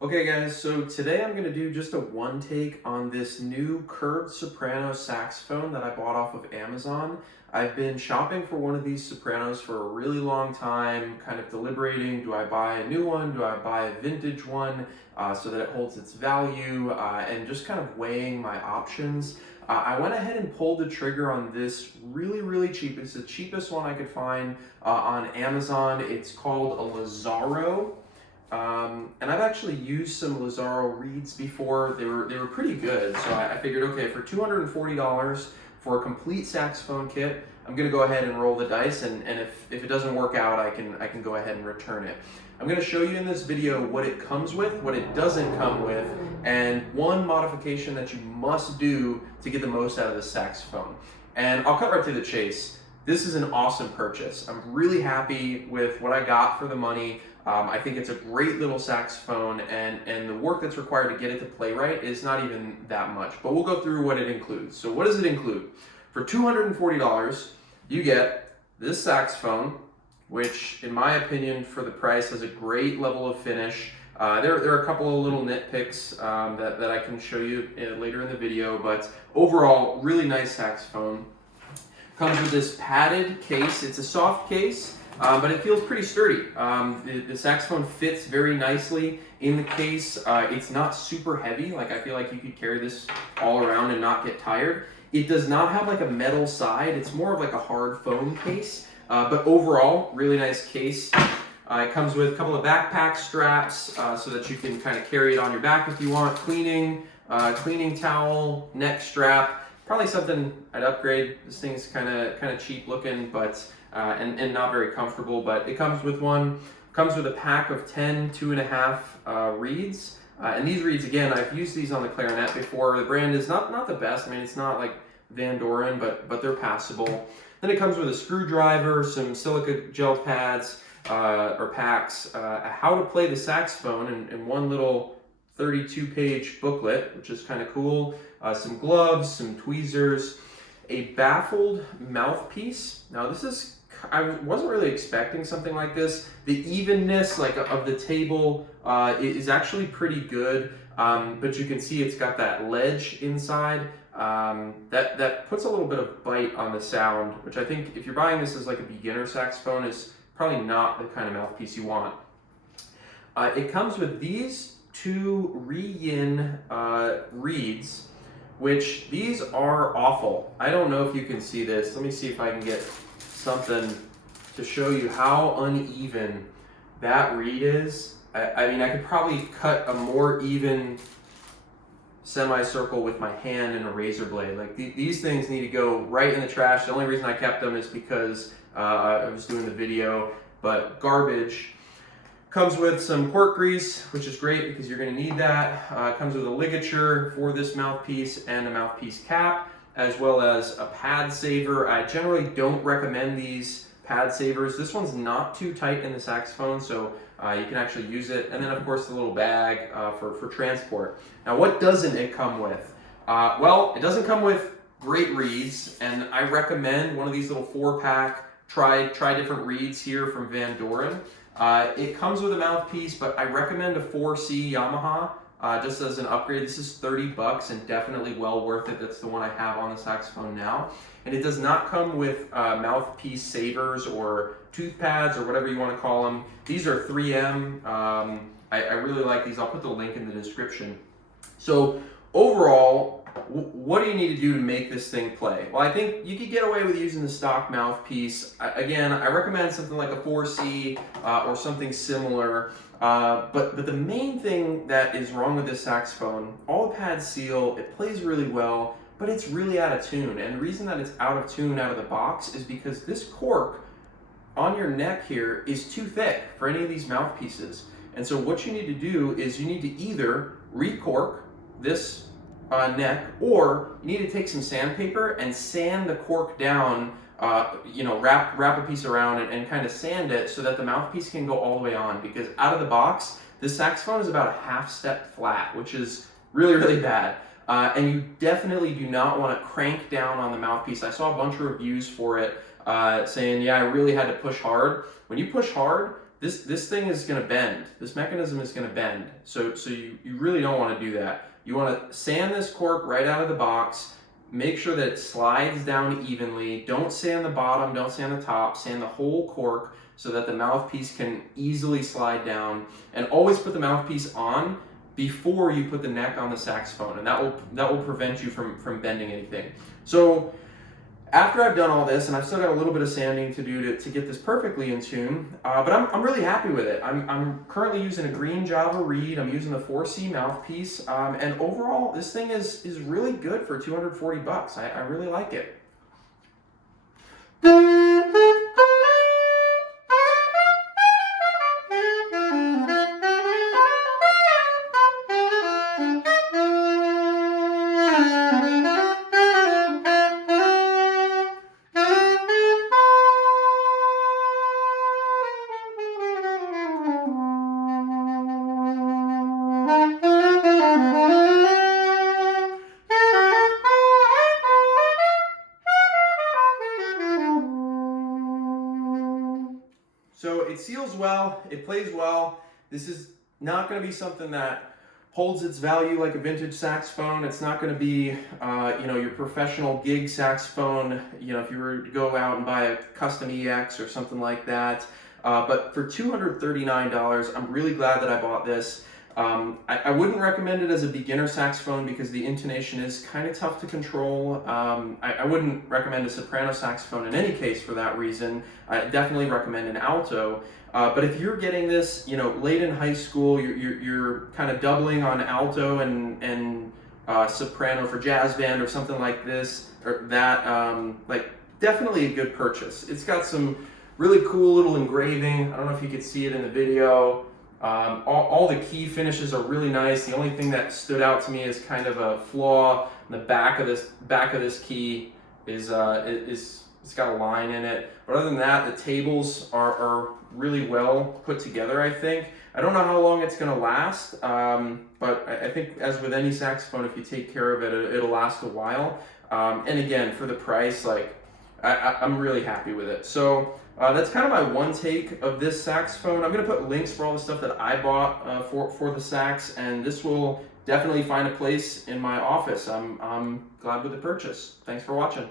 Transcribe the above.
Okay guys, so today I'm going to do just a one take on this new curved soprano saxophone that I bought off of Amazon. I've been shopping for one of these sopranos for a really long time, kind of deliberating, do I buy a new one, do I buy a vintage one, so that it holds its value, and just kind of weighing my options. I went ahead and pulled the trigger on this really cheap. It's the cheapest one I could find on Amazon. It's called a Lazarro. And I've actually used some Lazarro reeds before. They were pretty good, so I figured, okay, for $240 for a complete saxophone kit, I'm gonna go ahead and roll the dice, and if it doesn't work out, I can go ahead and return it. I'm gonna show you in this video what it comes with, what it doesn't come with, and one modification that you must do to get the most out of this saxophone. And I'll cut right to the chase. This is an awesome purchase. I'm really happy with what I got for the money. I think it's a great little saxophone, and the work that's required to get it to play right is not even that much. But we'll go through what it includes. So what does it include? For $240, you get this saxophone, which in my opinion for the price has a great level of finish. There are a couple of little nitpicks that I can show you later in the video, but overall, really nice saxophone. Comes with this padded case. It's a soft case, but it feels pretty sturdy. The saxophone fits very nicely in the case. It's not super heavy. Like, I feel like you could carry this all around and not get tired. It does not have like a metal side. It's more of like a hard foam case, but overall, really nice case. It comes with a couple of backpack straps so that you can kind of carry it on your back if you want. Cleaning towel, neck strap. Probably something I'd upgrade. This thing's kind of cheap looking, but and not very comfortable. But it comes with one. Comes with a pack of 10 2.5 reeds. And these reeds, again, I've used these on the clarinet before. The brand is not the best. I mean, it's not like Van Doren, but they're passable. Then it comes with a screwdriver, some silica gel pads or packs, how to play the saxophone, and one little 32-page booklet, which is kind of cool. Some gloves, some tweezers, a baffled mouthpiece. Now this is, I wasn't really expecting something like this. The evenness of the table is actually pretty good, but you can see it's got that ledge inside that puts a little bit of bite on the sound, which I think if you're buying this as like a beginner saxophone is probably not the kind of mouthpiece you want. It comes with these two Re-Yin reeds, which these are awful. I don't know if you can see this. Let me see if I can get something to show you how uneven that reed is. I mean, I could probably cut a more even semicircle with my hand and a razor blade. Like these things need to go right in the trash. The only reason I kept them is because I was doing the video, but garbage. Comes with some cork grease, which is great because you're going to need that. Comes with a ligature for this mouthpiece and a mouthpiece cap, as well as a pad saver. I generally don't recommend these pad savers. This one's not too tight in the saxophone, so you can actually use it. And then, of course, the little bag for transport. Now, what doesn't it come with? Well, it doesn't come with great reeds, and I recommend one of these little 4-pack. Try different reeds here from Van Doren. It comes with a mouthpiece, but I recommend a 4C Yamaha just as an upgrade. This is $30 and definitely well worth it. That's the one I have on the saxophone now. And it does not come with mouthpiece savers or tooth pads or whatever you want to call them. These are 3M. I really like these. I'll put the link in the description. So overall, what do you need to do to make this thing play? Well, I think you could get away with using the stock mouthpiece. Again, I recommend something like a 4C or something similar. But the main thing that is wrong with this saxophone, all the pads seal, it plays really well, but it's really out of tune. And the reason that it's out of tune out of the box is because this cork on your neck here is too thick for any of these mouthpieces. And so what you need to do is you need to either recork this neck, or you need to take some sandpaper and sand the cork down, wrap a piece around it and kind of sand it so that the mouthpiece can go all the way on, because out of the box, this saxophone is about a half step flat, which is really bad. And you definitely do not want to crank down on the mouthpiece. I saw a bunch of reviews for it saying, yeah, I really had to push hard. When you push hard, this thing is going to bend. This mechanism is going to bend. So you really don't want to do that. You want to sand this cork right out of the box. Make sure that it slides down evenly. Don't sand the bottom, don't sand the top, sand the whole cork so that the mouthpiece can easily slide down. And always put the mouthpiece on before you put the neck on the saxophone, and that will prevent you from bending anything. So after I've done all this, and I've still got a little bit of sanding to do to get this perfectly in tune, but I'm really happy with it. I'm currently using a green Java reed. I'm using the 4C mouthpiece, and overall, this thing is really good for 240 bucks. I really like it. So it seals well, it plays well. This is not going to be something that holds its value like a vintage saxophone. It's not going to be, your professional gig saxophone. If you were to go out and buy a custom EX or something like that. But for $239, I'm really glad that I bought this. I wouldn't recommend it as a beginner saxophone because the intonation is kind of tough to control. I wouldn't recommend a soprano saxophone in any case for that reason. I definitely recommend an alto. But if you're getting this, late in high school, you're kind of doubling on alto and soprano for jazz band or something like this or that, definitely a good purchase. It's got some really cool little engraving. I don't know if you could see it in the video. All the key finishes are really nice. The only thing that stood out to me is kind of a flaw in the back of this key is it's got a line in it. But other than that, the tables are really well put together, I think. I don't know how long it's going to last, but I think as with any saxophone, if you take care of it, it'll last a while. And again, for the price, I'm really happy with it. So that's kind of my one take of this saxophone. I'm going to put links for all the stuff that I bought for the sax, and this will definitely find a place in my office. I'm glad with the purchase. Thanks for watching.